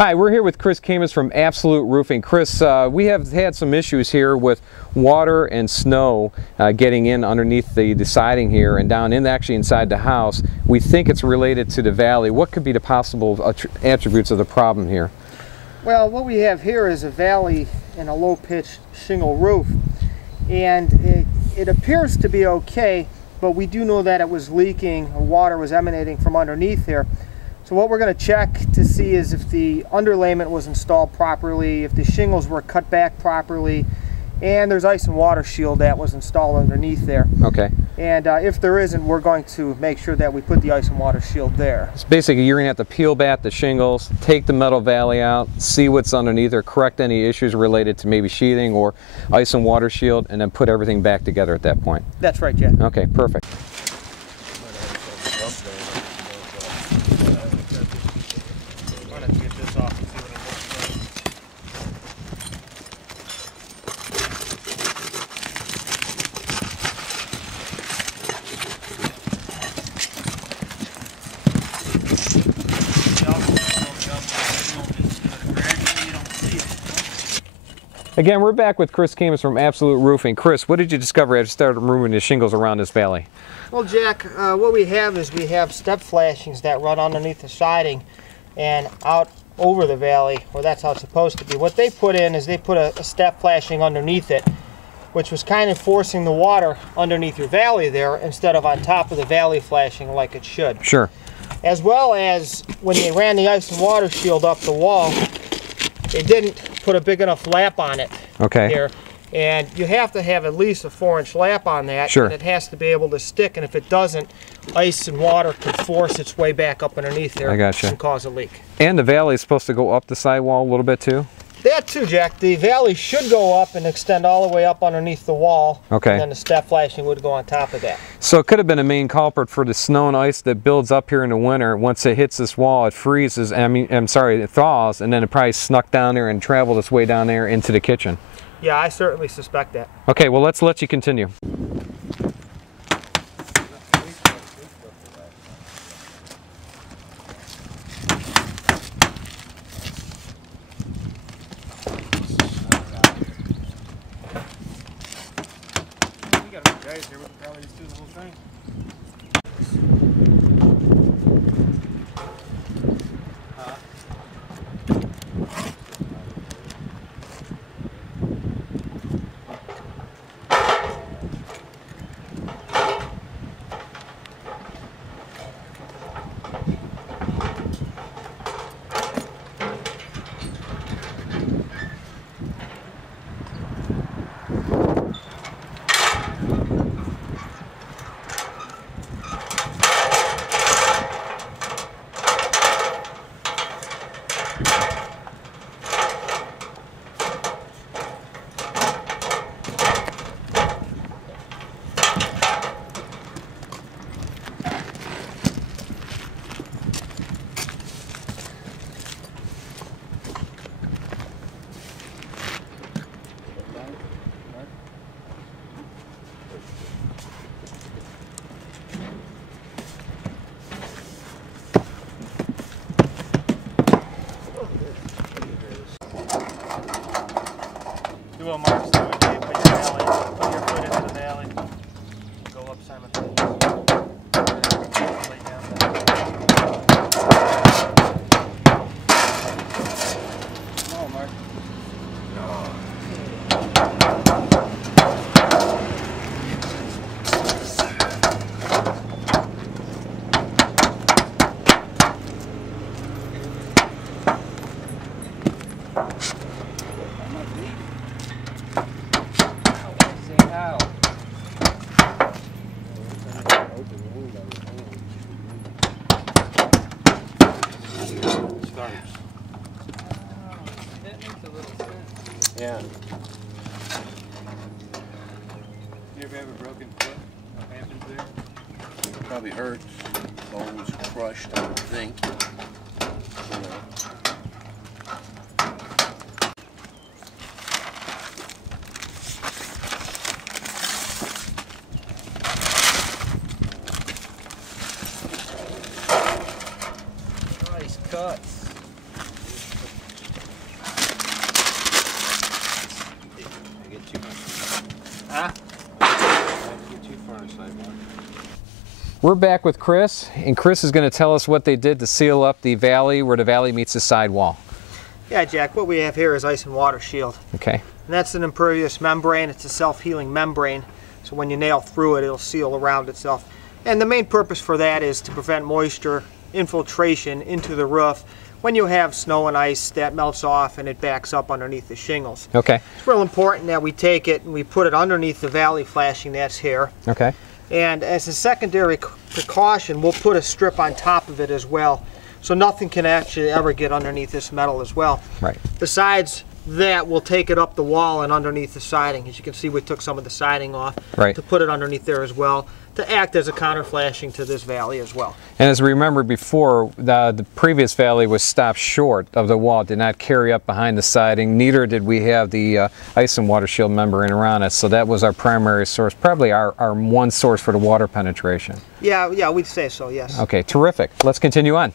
Hi, we're here with Chris Camus from Absolute Roofing. Chris, we have had some issues here with water and snow getting in underneath the siding here and down actually inside the house. We think it's related to the valley. What could be the possible attributes of the problem here? Well, what we have here is a valley and a low-pitched shingle roof, and it appears to be okay, but we do know that it was leaking, or water was emanating from underneath here. So what we're going to check to see is if the underlayment was installed properly, if the shingles were cut back properly, and there's ice and water shield that was installed underneath there. Okay. And if there isn't, we're going to make sure that we put the ice and water shield there. So basically you're going to have to peel back the shingles, take the metal valley out, see what's underneath or correct any issues related to maybe sheathing or ice and water shield, and then put everything back together at that point. That's right, Jack. Okay, perfect. Again, we're back with Chris Camus from Absolute Roofing. Chris, what did you discover after you started removing the shingles around this valley? Well, Jack, what we have is we have step flashings that run underneath the siding and out over the valley, or that's how it's supposed to be. What they put in is they put a step flashing underneath it, which was kind of forcing the water underneath your valley there instead of on top of the valley flashing like it should. Sure. As well as when they ran the ice and water shield up the wall, they didn't put a big enough lap on it here. And you have to have at least a 4-inch lap on that. Sure. And it has to be able to stick, and if it doesn't, ice and water could force its way back up underneath there and cause a leak. And the valley is supposed to go up the sidewall a little bit too? That too, Jack. The valley should go up and extend all the way up underneath the wall. Okay. And then the step flashing would go on top of that. So it could have been a main culprit for the snow and ice that builds up here in the winter. Once it hits this wall, it freezes, it thaws, and then it probably snuck down there and traveled its way down there into the kitchen. Yeah, I certainly suspect that. Okay, well, let's let you continue. Guys, here we can probably just do the whole thing. Do a mark so we can put your foot into the valley. Go up simultaneously. Lay down no, Mark. Yeah. You ever have a broken foot? What happens there? It probably hurts. Bones crushed, I would think. You know. Nice cuts. We're back with Chris, and Chris is going to tell us what they did to seal up the valley where the valley meets the sidewall. Yeah, Jack, what we have here is ice and water shield. Okay. And that's an impervious membrane. It's a self-healing membrane. So when you nail through it, it'll seal around itself. And the main purpose for that is to prevent moisture infiltration into the roof. When you have snow and ice, that melts off and it backs up underneath the shingles. Okay. It's real important that we take it and we put it underneath the valley flashing that's here. Okay. And as a secondary precaution, we'll put a strip on top of it as well, so nothing can actually ever get underneath this metal as well. Right. Besides that, we'll take it up the wall and underneath the siding. As you can see, we took some of the siding off to put it underneath there as well, to act as a counter flashing to this valley as well. And as we remember before, the previous valley was stopped short of the wall, did not carry up behind the siding, neither did we have the ice and water shield membrane around us, so that was our primary source, probably our one source for the water penetration. Yeah, we'd say so, yes. Okay, terrific. Let's continue on.